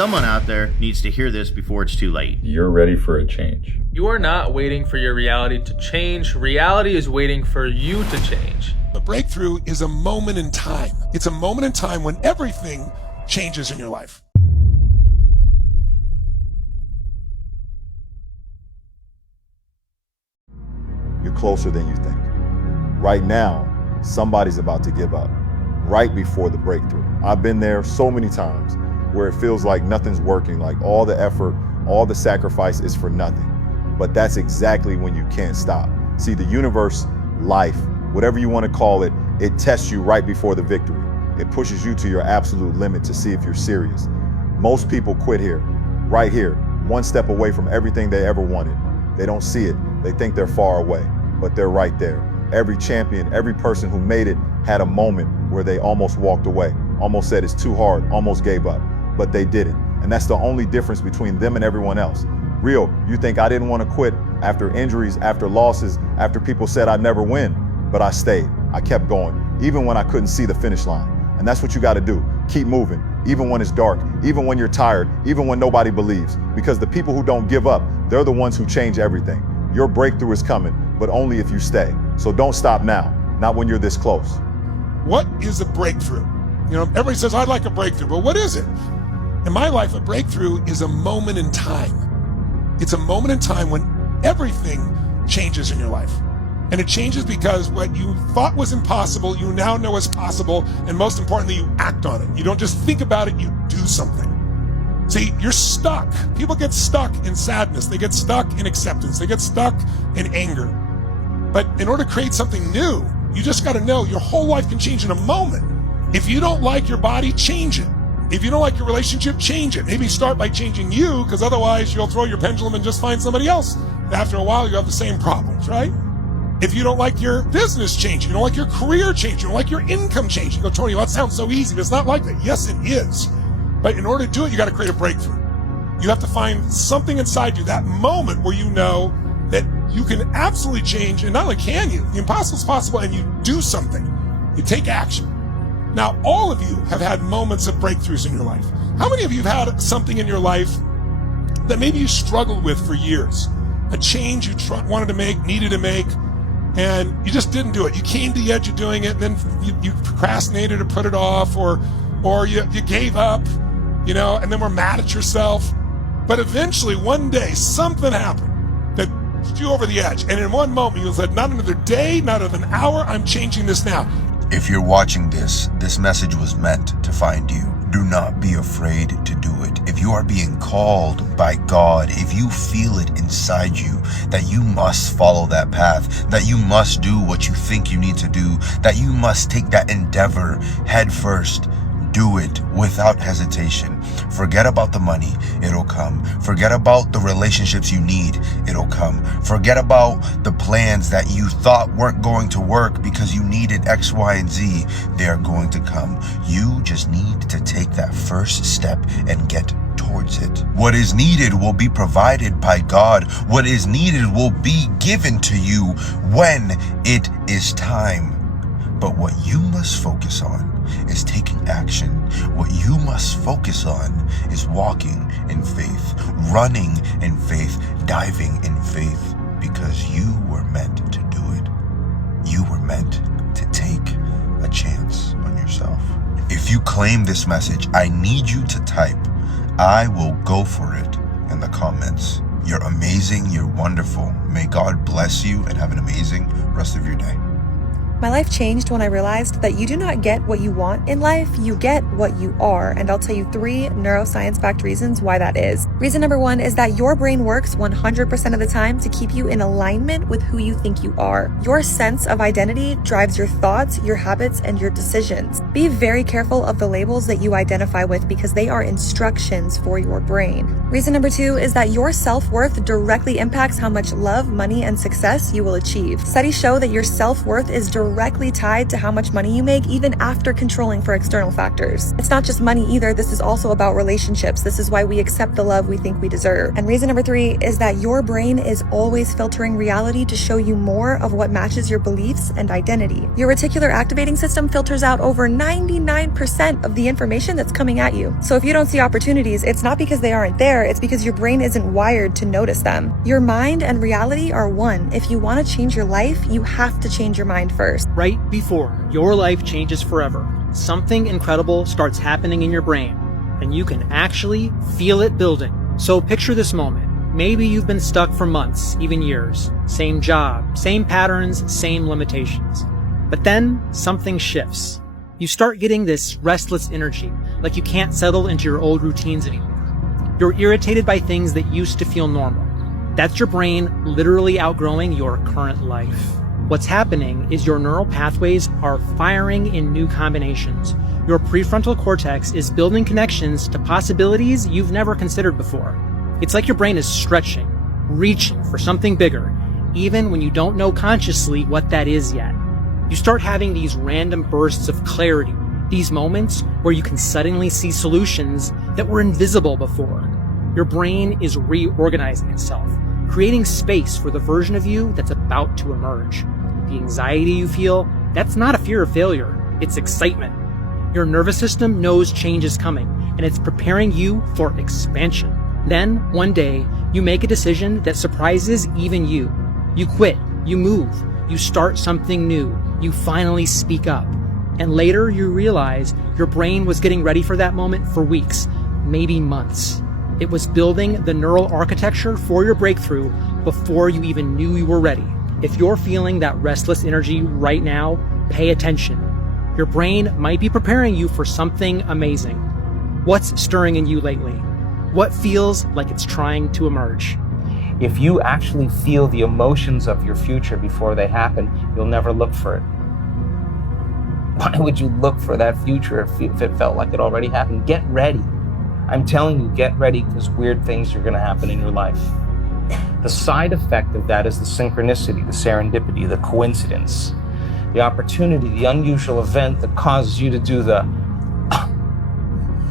Someone out there needs to hear this before it's too late. You're ready for a change. You are not waiting for your reality to change. Reality is waiting for you to change. A breakthrough is a moment in time. It's a moment in time when everything changes in your life. You're closer than you think. Right now, somebody's about to give up, right before the breakthrough. I've been there so many times where it feels like nothing's working, like all the effort, all the sacrifice is for nothing. But that's exactly when you can't stop. See, the universe, life, whatever you want to call it, it tests you right before the victory. It pushes you to your absolute limit to see if you're serious. Most people quit here, right here, one step away from everything they ever wanted. They don't see it. They think they're far away, but they're right there. Every champion, every person who made it had a moment where they almost walked away, almost said it's too hard, almost gave up, but they didn't. And that's the only difference between them and everyone else. Real, you think I didn't want to quit after injuries, after losses, after people said I'd never win, but I stayed. I kept going, even when I couldn't see the finish line. And that's what you got to do. Keep moving, even when it's dark, even when you're tired, even when nobody believes. Because the people who don't give up, they're the ones who change everything. Your breakthrough is coming, but only if you stay. So don't stop now, not when you're this close. What is a breakthrough? You know, everybody says, I'd like a breakthrough, but what is it? In my life, a breakthrough is a moment in time. It's a moment in time when everything changes in your life. And it changes because what you thought was impossible, you now know is possible, and most importantly, you act on it. You don't just think about it, you do something. See, you're stuck. People get stuck in sadness. They get stuck in acceptance. They get stuck in anger. But in order to create something new, you just got to know your whole life can change in a moment. If you don't like your body, change it. If you don't like your relationship, change it. Maybe start by changing you, because otherwise you'll throw your pendulum and just find somebody else. After a while, you have the same problems, right? If you don't like your business changing, you don't like your career changing, you don't like your income changing, you go, Tony, well, that sounds so easy, but it's not like that. Yes, it is. But in order to do it, you got to create a breakthrough. You have to find something inside you, that moment where you know that you can absolutely change, and not only can you, the impossible is possible, and you do something. You take action. Now, all of you have had moments of breakthroughs in your life. How many of you have had something in your life that maybe you struggled with for years? A change you wanted to make, needed to make, and you just didn't do it. You came to the edge of doing it, and then you procrastinated or put it off, or you gave up, you know, and then were mad at yourself. But eventually, one day, something happened that pushed you over the edge. And in one moment, you said, not another day, not another hour, I'm changing this now. If you're watching this message was meant to find you. Do not be afraid to do it. If you are being called by God, if you feel it inside you that you must follow that path, that you must do what you think you need to do, that you must take that endeavor head first, do it without hesitation. Forget about the money, it'll come. Forget about the relationships you need, it'll come. Forget about the plans that you thought weren't going to work because you needed X, Y, and Z. They're going to come. You just need to take that first step and get towards it. What is needed will be provided by God. What is needed will be given to you when it is time. But what you must focus on is taking action. What you must focus on is walking in faith, running in faith, diving in faith, because you were meant to do it. You were meant to take a chance on yourself. If you claim this message, I need you to type, I will go for it, in the comments. You're amazing, you're wonderful. May God bless you and have an amazing rest of your day. My life changed when I realized that you do not get what you want in life, you get what you are. And I'll tell you 3 neuroscience-backed reasons why that is. Reason number 1 is that your brain works 100% of the time to keep you in alignment with who you think you are. Your sense of identity drives your thoughts, your habits, and your decisions. Be very careful of the labels that you identify with because they are instructions for your brain. Reason number 2 is that your self-worth directly impacts how much love, money, and success you will achieve. Studies show that your self-worth is directly directly tied to how much money you make, even after controlling for external factors. It's not just money either. This is also about relationships. This is why we accept the love we think we deserve. And reason number 3 is that your brain is always filtering reality to show you more of what matches your beliefs and identity. Your reticular activating system filters out over 99% of the information that's coming at you. So if you don't see opportunities, it's not because they aren't there, it's because your brain isn't wired to notice them. Your mind and reality are one. If you want to change your life, you have to change your mind first. Right before your life changes forever, something incredible starts happening in your brain, and you can actually feel it building. So picture this moment. Maybe you've been stuck for months, even years. Same job, same patterns, same limitations. But then something shifts. You start getting this restless energy, like you can't settle into your old routines anymore. You're irritated by things that used to feel normal. That's your brain literally outgrowing your current life. What's happening is your neural pathways are firing in new combinations. Your prefrontal cortex is building connections to possibilities you've never considered before. It's like your brain is stretching, reaching for something bigger, even when you don't know consciously what that is yet. You start having these random bursts of clarity, these moments where you can suddenly see solutions that were invisible before. Your brain is reorganizing itself, creating space for the version of you that's about to emerge. The anxiety you feel, that's not a fear of failure, it's excitement. Your nervous system knows change is coming, and it's preparing you for expansion. Then, one day, you make a decision that surprises even you. You quit, you move, you start something new, you finally speak up. And later, you realize your brain was getting ready for that moment for weeks, maybe months. It was building the neural architecture for your breakthrough before you even knew you were ready. If you're feeling that restless energy right now, pay attention. Your brain might be preparing you for something amazing. What's stirring in you lately? What feels like it's trying to emerge? If you actually feel the emotions of your future before they happen, you'll never look for it. Why would you look for that future if it felt like it already happened? Get ready. I'm telling you, get ready, because weird things are going to happen in your life. The side effect of that is the synchronicity, the serendipity, the coincidence, the opportunity, the unusual event that causes you to do the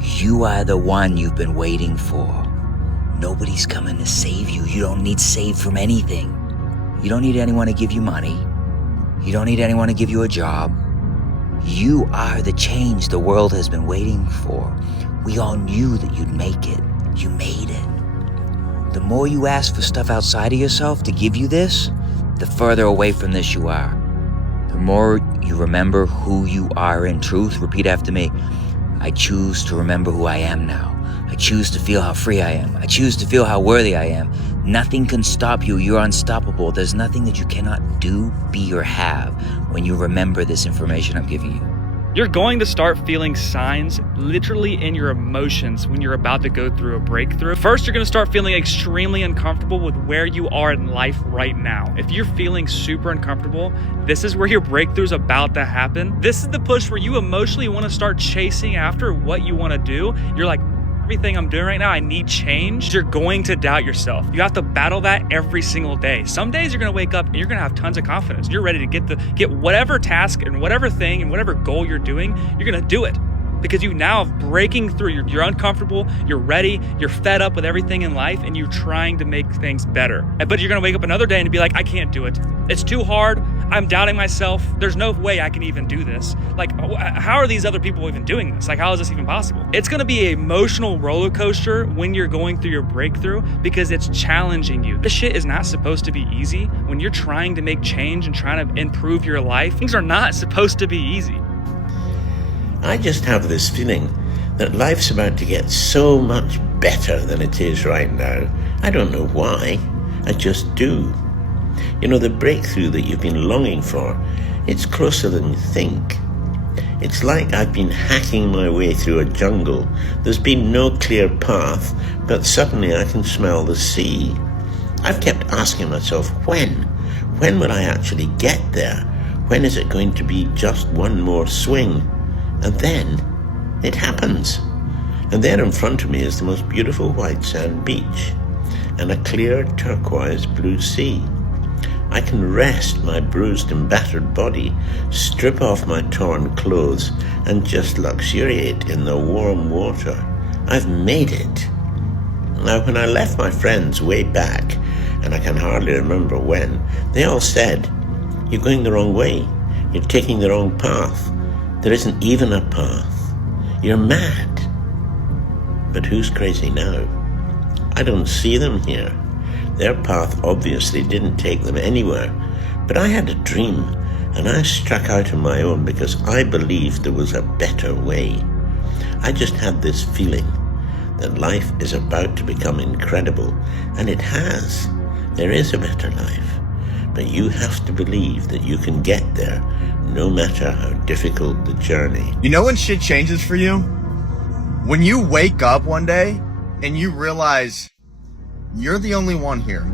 You are the one you've been waiting for. Nobody's coming to save you. You don't need saved from anything. You don't need anyone to give you money. You don't need anyone to give you a job. You are the change the world has been waiting for. We all knew that you'd make it. You made it. The more you ask for stuff outside of yourself to give you this, the further away from this you are. The more you remember who you are in truth, repeat after me. I choose to remember who I am now. I choose to feel how free I am. I choose to feel how worthy I am. Nothing can stop you. You're unstoppable. There's nothing that you cannot do, be, or have when you remember this information I'm giving you. You're going to start feeling signs literally in your emotions when you're about to go through a breakthrough. First, you're going to start feeling extremely uncomfortable with where you are in life right now. If you're feeling super uncomfortable, this is where your breakthrough is about to happen. This is the push where you emotionally want to start chasing after what you want to do. You're like, everything I'm doing right now, I need change. You're going to doubt yourself. You have to battle that every single day. Some days you're going to wake up and you're going to have tons of confidence. You're ready to get whatever task and whatever thing and whatever goal you're doing, you're going to do it. Because you now have breaking through. You're uncomfortable, you're ready, you're fed up with everything in life, and you're trying to make things better. But you're going to wake up another day and be like, I can't do it. It's too hard. I'm doubting myself. There's no way I can even do this. Like, how are these other people even doing this? Like, how is this even possible? It's going to be an emotional roller coaster when you're going through your breakthrough because it's challenging you. This shit is not supposed to be easy. When you're trying to make change and trying to improve your life, things are not supposed to be easy. I just have this feeling that life's about to get so much better than it is right now. I don't know why. I just do. You know, the breakthrough that you've been longing for, it's closer than you think. It's like I've been hacking my way through a jungle. There's been no clear path, but suddenly I can smell the sea. I've kept asking myself, when will I actually get there? When is it going to be just one more swing? And then it happens. And there in front of me is the most beautiful white sand beach and a clear turquoise blue sea. I can rest my bruised and battered body, strip off my torn clothes, and just luxuriate in the warm water. I've made it. Now, when I left my friends way back, and I can hardly remember when, they all said, "You're going the wrong way. You're taking the wrong path. There isn't even a path. You're mad." But who's crazy now? I don't see them here. Their path obviously didn't take them anywhere. But I had a dream, and I struck out on my own because I believed there was a better way. I just had this feeling that life is about to become incredible, and it has. There is a better life. But you have to believe that you can get there, no matter how difficult the journey. You know when shit changes for you? When you wake up one day and you realize you're the only one here.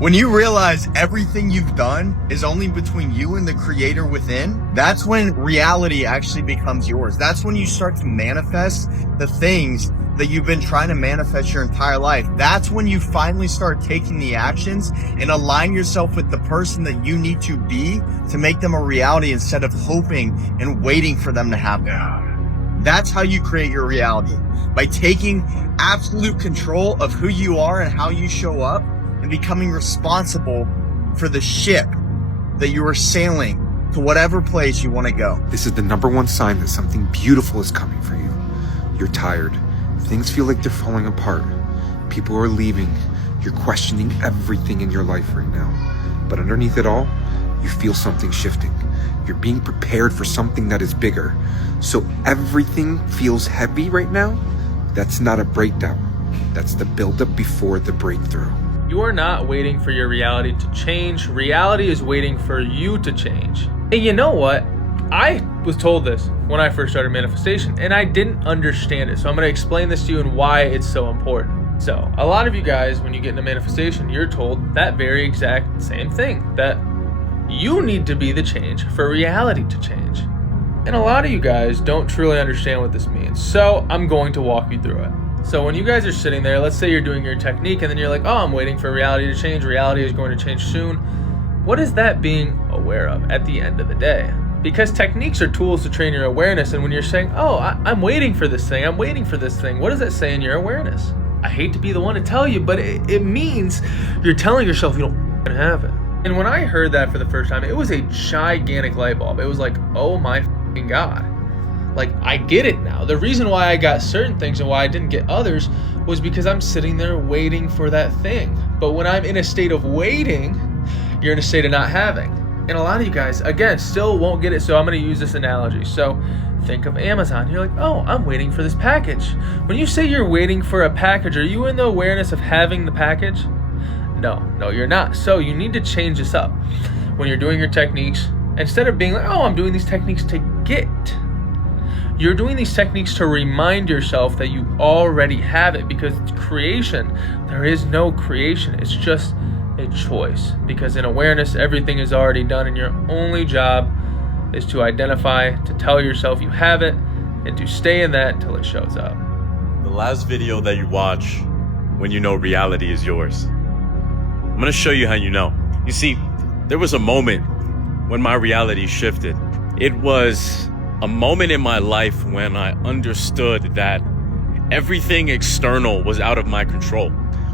When you realize everything you've done is only between you and the creator within, that's when reality actually becomes yours. That's when you start to manifest the things that you've been trying to manifest your entire life. That's when you finally start taking the actions and align yourself with the person that you need to be to make them a reality instead of hoping and waiting for them to happen. That's how you create your reality, by taking absolute control of who you are and how you show up and becoming responsible for the ship that you are sailing to whatever place you want to go. This is the #1 sign that something beautiful is coming for you. You're tired. Things feel like they're falling apart. People are leaving. You're questioning everything in your life right now. But underneath it all, you feel something shifting. You're being prepared for something that is bigger. So everything feels heavy right now. That's not a breakdown. That's the buildup before the breakthrough. You are not waiting for your reality to change. Reality is waiting for you to change. And you know what? I was told this when I first started manifestation, and I didn't understand it. So I'm going to explain this to you and why it's so important. So a lot of you guys, when you get into manifestation, you're told that very exact same thing, that you need to be the change for reality to change. And a lot of you guys don't truly understand what this means. So I'm going to walk you through it. So when you guys are sitting there, let's say you're doing your technique and then you're like, oh, I'm waiting for reality to change. Reality is going to change soon. What is that being aware of at the end of the day? Because techniques are tools to train your awareness. And when you're saying, oh, I'm waiting for this thing, I'm waiting for this thing, what does that say in your awareness? I hate to be the one to tell you, but it means you're telling yourself you don't have it. And when I heard that for the first time, it was a gigantic light bulb. It was like, oh my God. Like, I get it now. The reason why I got certain things and why I didn't get others was because I'm sitting there waiting for that thing. But when I'm in a state of waiting, you're in a state of not having. And a lot of you guys, again, still won't get it. So I'm going to use this analogy. So think of Amazon. You're like, oh, I'm waiting for this package. When you say you're waiting for a package, are you in the awareness of having the package? No, you're not. So you need to change this up. When you're doing your techniques, instead of being like, oh, I'm doing these techniques to get, you're doing these techniques to remind yourself that you already have it, because it's creation. There is no creation. It's just a choice, because in awareness, everything is already done, and your only job is to identify, to tell yourself you have it, and to stay in that till it shows up. The last video that you watch when you know reality is yours. I'm gonna show you how you know. You see, there was a moment when my reality shifted. It was a moment in my life when I understood that everything external was out of my control.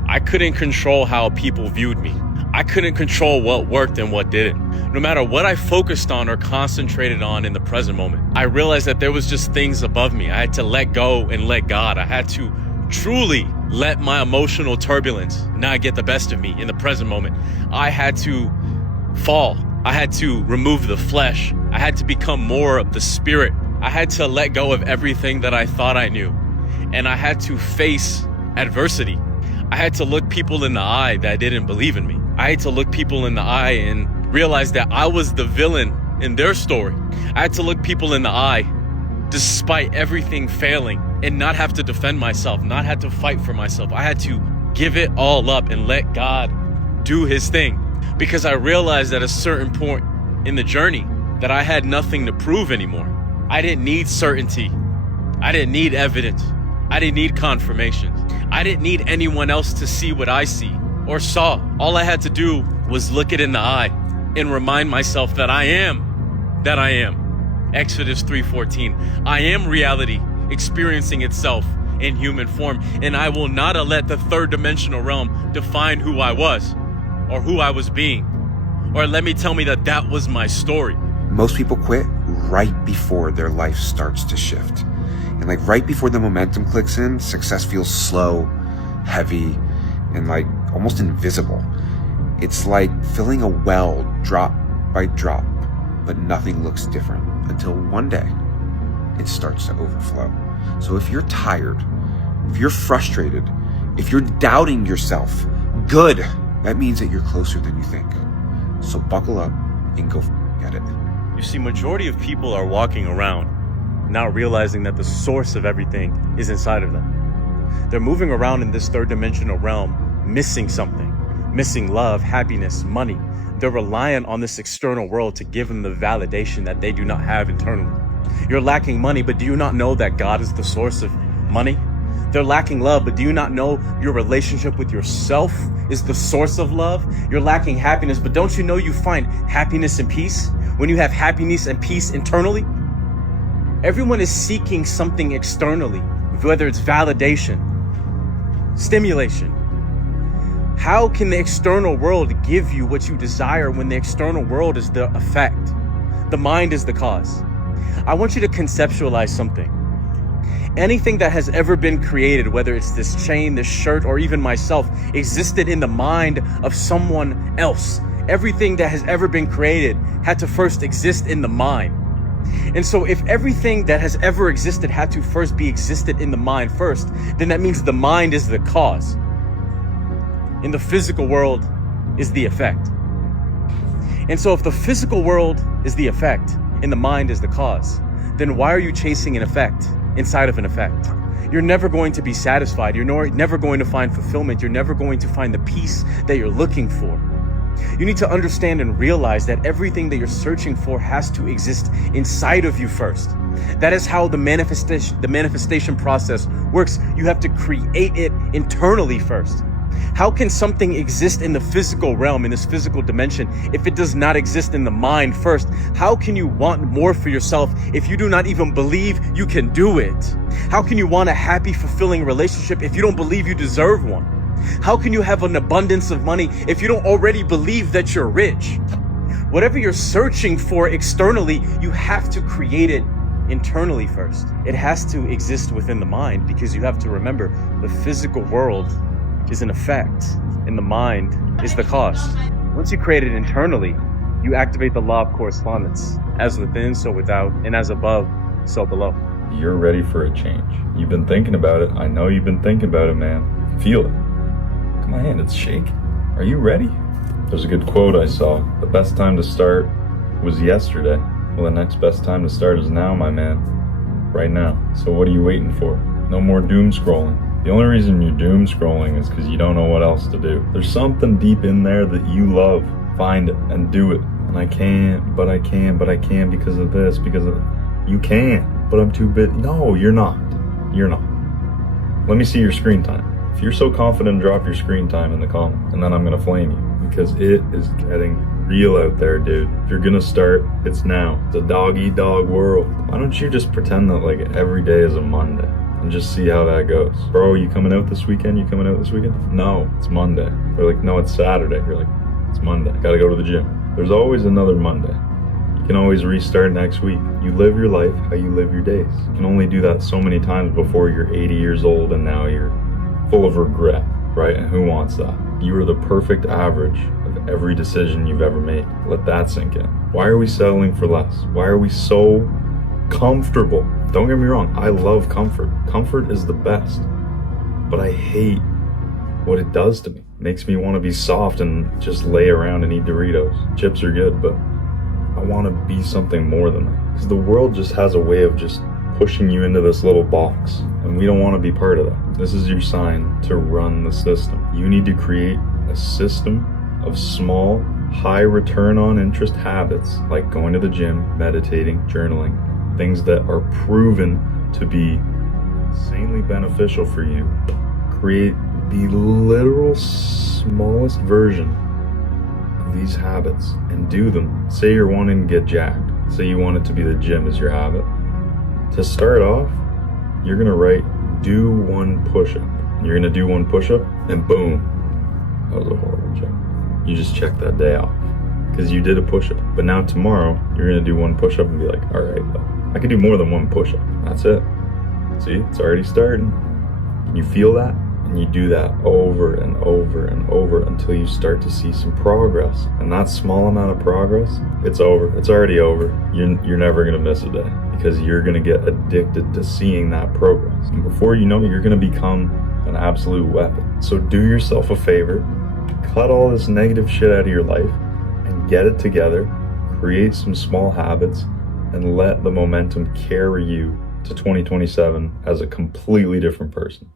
I couldn't control how people viewed me. I couldn't control what worked and what didn't. No matter what I focused on or concentrated on in the present moment, I realized that there was just things above me. I had to let go and let God. I had to truly let my emotional turbulence not get the best of me in the present moment. I had to fall. I had to remove the flesh. I had to become more of the spirit. I had to let go of everything that I thought I knew. And I had to face adversity. I had to look people in the eye that didn't believe in me. I had to look people in the eye and realize that I was the villain in their story. I had to look people in the eye despite everything failing and not have to defend myself, not have to fight for myself. I had to give it all up and let God do his thing, because I realized at a certain point in the journey that I had nothing to prove anymore. I didn't need certainty. I didn't need evidence. I didn't need confirmation. I didn't need anyone else to see what I see or saw. All I had to do was look it in the eye and remind myself that I am. Exodus 3:14. I am reality experiencing itself in human form, and I will not let the third dimensional realm define who I was or who I was being, or let me tell me that that was my story. Most people quit right before their life starts to shift. And like right before the momentum clicks in, success feels slow, heavy, and like almost invisible. It's like filling a well drop by drop, but nothing looks different until one day it starts to overflow. So if you're tired, if you're frustrated, if you're doubting yourself, good, that means that you're closer than you think. So buckle up and go get it. You see, majority of people are walking around not realizing that the source of everything is inside of them. They're moving around in this third dimensional realm, missing something, missing love, happiness, money. They're reliant on this external world to give them the validation that they do not have internally. You're lacking money, but do you not know that God is the source of money? They're lacking love, but do you not know your relationship with yourself is the source of love? You're lacking happiness, but don't you know you find happiness and peace when you have happiness and peace internally? Everyone is seeking something externally, whether it's validation, stimulation. How can the external world give you what you desire when the external world is the effect? The mind is the cause. I want you to conceptualize something. Anything that has ever been created, whether it's this chain, this shirt, or even myself, existed in the mind of someone else. Everything that has ever been created had to first exist in the mind. And so if everything that has ever existed had to first be existed in the mind first, then that means the mind is the cause. In the physical world is the effect. And so if the physical world is the effect and the mind is the cause, then why are you chasing an effect inside of an effect? You're never going to be satisfied. You're never going to find fulfillment. You're never going to find the peace that you're looking for. You need to understand and realize that everything that you're searching for has to exist inside of you first. That is how the manifestation process works. You have to create it internally first. How can something exist in the physical realm, in this physical dimension, if it does not exist in the mind first? How can you want more for yourself if you do not even believe you can do it? How can you want a happy, fulfilling relationship if you don't believe you deserve one? How can you have an abundance of money if you don't already believe that you're rich? Whatever you're searching for externally, you have to create it internally first. It has to exist within the mind, because you have to remember the physical world is an effect and the mind is the cause. Once you create it internally, you activate the law of correspondence. As within, so without, and as above, so below. You're ready for a change. You've been thinking about it. I know you've been thinking about it, man. Feel it. Look at my hand, it's shaking. Are you ready? There's a good quote I saw. The best time to start was yesterday. Well, the next best time to start is now, my man. Right now. So what are you waiting for? No more doom scrolling. The only reason you're doom scrolling is because you don't know what else to do. There's something deep in there that you love. Find it and do it. And I can't, but I can because of this, because of... You can, but I'm too busy. No, you're not. You're not. Let me see your screen time. If you're so confident, drop your screen time in the comments, and then I'm gonna flame you, because it is getting real out there, dude. If you're gonna start, it's now. It's a dog-eat-dog world. Why don't you just pretend that like every day is a Monday and just see how that goes? Bro, you coming out this weekend? You coming out this weekend? No, it's Monday. They're like, no, it's Saturday. You're like, it's Monday. Gotta go to the gym. There's always another Monday. You can always restart next week. You live your life how you live your days. You can only do that so many times before you're 80 years old and now you're full of regret, right? And who wants that? You are the perfect average of every decision you've ever made. Let that sink in. Why are we settling for less? Why are we so comfortable? Don't get me wrong, I love comfort. Comfort is the best, but I hate what it does to me. It makes me want to be soft and just lay around and eat Doritos. Chips are good, but I want to be something more than that. Because the world just has a way of just pushing you into this little box, and we don't want to be part of that. This is your sign to run the system. You need to create a system of small, high return on interest habits, like going to the gym, meditating, journaling, things that are proven to be insanely beneficial for you. Create the literal smallest version of these habits and do them. Say you're wanting to get jacked. Say you want it to be the gym as your habit. To start off, you're gonna write, do one push-up. You're gonna do one push-up and boom, that was a horrible joke. You just check that day off because you did a push-up. But now tomorrow, you're gonna do one push-up and be like, all right, I can do more than one push-up. That's it. See, it's already starting. Can you feel that? And you do that over and over and over until you start to see some progress. And that small amount of progress, it's over. It's already over. You're never gonna miss a day because you're gonna get addicted to seeing that progress. And before you know it, you're gonna become an absolute weapon. So do yourself a favor, cut all this negative shit out of your life and get it together, create some small habits, and let the momentum carry you to 2027 as a completely different person.